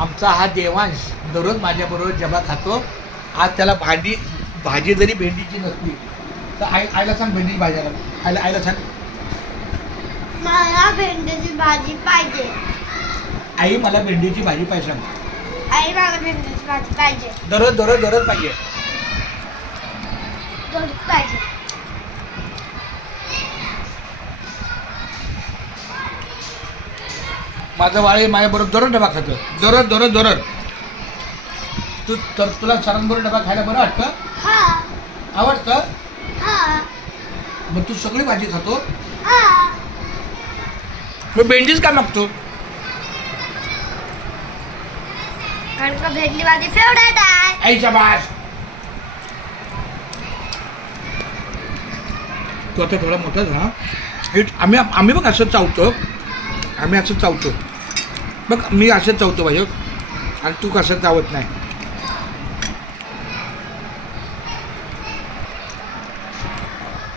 आमचा हा देवांश दररोज माझ्याबरोबर डबा खातो. आज त्याला भाजी जरी भेंडीची नसली तर आईला सांग भेंडीची भाजी आईला सांग मला भेंडीची भाजी पाहिजे. आई मला भेंडीची भाजी पाहिजे. आई मला भेंडीची भाजी पाहिजे. दररोज पाहिजे. माझं बाळ माझ्याबरोबर दररोज डबा खातं. दररोज तुला सरांबरोबर डबा खायला बरं वाटतं? आवडतं? मग तू सगळी भाजी खातो? मग भेंडीच का मागतो? कारण भेंडी भाजी फेवरेट आहे. आईच्या बास. तू आता थोडा मोठा झाला. आम्ही बघ असं चावतो. बघ मी असं चावतो पाहिजे आणि तू कसं चावत नाही.